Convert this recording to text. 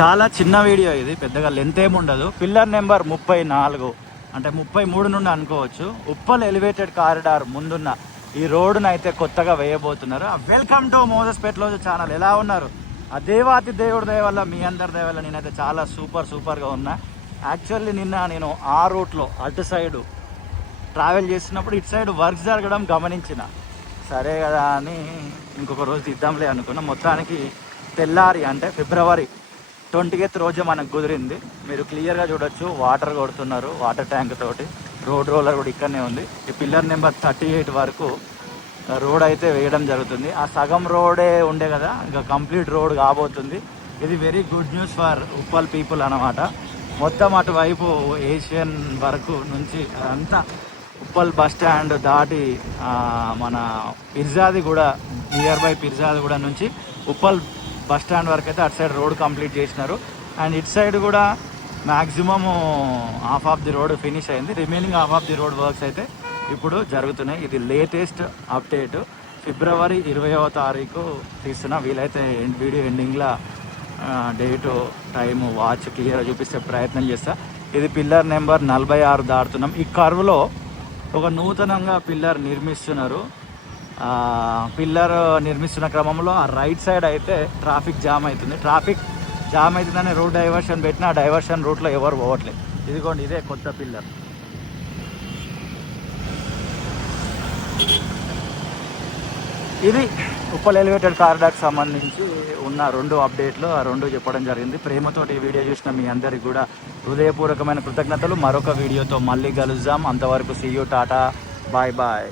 చాలా చిన్న వీడియో ఇది, పెద్దగా లెంత్ ఏమి ఉండదు. పిల్లర్ నెంబర్ 34 అంటే 33 నుండి అనుకోవచ్చు. ఉప్పల్ ఎలివేటెడ్ కారిడార్ ముందున్న ఈ రోడ్డును అయితే కొత్తగా వేయబోతున్నారు. వెల్కమ్ టు మోజెస్ పెట్ లోజ్ ఛానల్. ఎలా ఉన్నారు? ఆ దేవాతి దేవుడి దయ వల్ల, మీ అందరి దయ వల్ల నేనైతే చాలా సూపర్గా ఉన్నా. యాక్చువల్లీ నిన్న నేను ఆ రూట్లో అటు సైడు ట్రావెల్ చేస్తున్నప్పుడు ఇటు సైడ్ వర్క్ జరగడం గమనించిన. సరే కదా అని ఇంకొక రోజు తీద్దాంలే అనుకున్నా. మొత్తానికి తెల్లారి అంటే ఫిబ్రవరి 20th రోజు మనకు కుదిరింది. మీరు క్లియర్గా చూడొచ్చు, వాటర్ కొడుతున్నారు వాటర్ ట్యాంక్ తోటి. రోడ్ రోలర్ కూడా ఇక్కడనే ఉంది. ఈ పిల్లర్ నెంబర్ 38 వరకు రోడ్ అయితే వేయడం జరుగుతుంది. ఆ సగం రోడే ఉండే కదా, ఇంకా కంప్లీట్ రోడ్ కాబోతుంది. ఇది very good news for Uppal people అన్నమాట. మొత్తం అటువైపు ఏషియన్ వరకు నుంచి అంతా ఉప్పల్ బస్ స్టాండ్ దాటి మన పిర్జాది కూడా, నియర్ బై పిర్జాది కూడా నుంచి ఉప్పల్ బస్ స్టాండ్ వరకు అయితే అటు సైడ్ రోడ్ కంప్లీట్ చేసినారు. అండ్ ఇటు సైడ్ కూడా maximum half of the road finish అయింది. Remaining half of the road works అయితే ఇప్పుడు జరుగుతున్నాయి. ఇది లేటెస్ట్ అప్డేట్. ఫిబ్రవరి 20వ తారీఖు తీస్తున్నా. వీలైతే వీడియో ఎండింగ్లో డేటు టైము వాచ్ క్లియర్గా చూపిస్తే ప్రయత్నం చేస్తా. ఇది పిల్లర్ నెంబర్ 46 దాటుతున్నాం. ఈ కర్వ్లో ఒక నూతనంగా పిల్లర్ నిర్మిస్తున్నారు. పిల్లర్ నిర్మిస్తున్న క్రమంలో ఆ రైట్ సైడ్ అయితే ట్రాఫిక్ జామ్ అవుతుంది. ట్రాఫిక్ జామ్ అవుతుందని రోడ్ డైవర్షన్ పెట్టిన ఆ డైవర్షన్ రూట్లో ఎవరు పోవట్లేదు. ఇదిగోండి, ఇదే కొత్త పిల్లర్. ఇది ఉప్పల్ ఎలివేటెడ్ కారిడార్కి సంబంధించి ఉన్న 2 అప్డేట్లు. ఆ 2 చెప్పడం జరిగింది. ప్రేమతోటి ఈ వీడియో చూసిన మీ అందరికి కూడా హృదయపూర్వకమైన కృతజ్ఞతలు. మరొక వీడియోతో మళ్ళీ కలుద్దాం. అంతవరకు see you, tata, bye bye.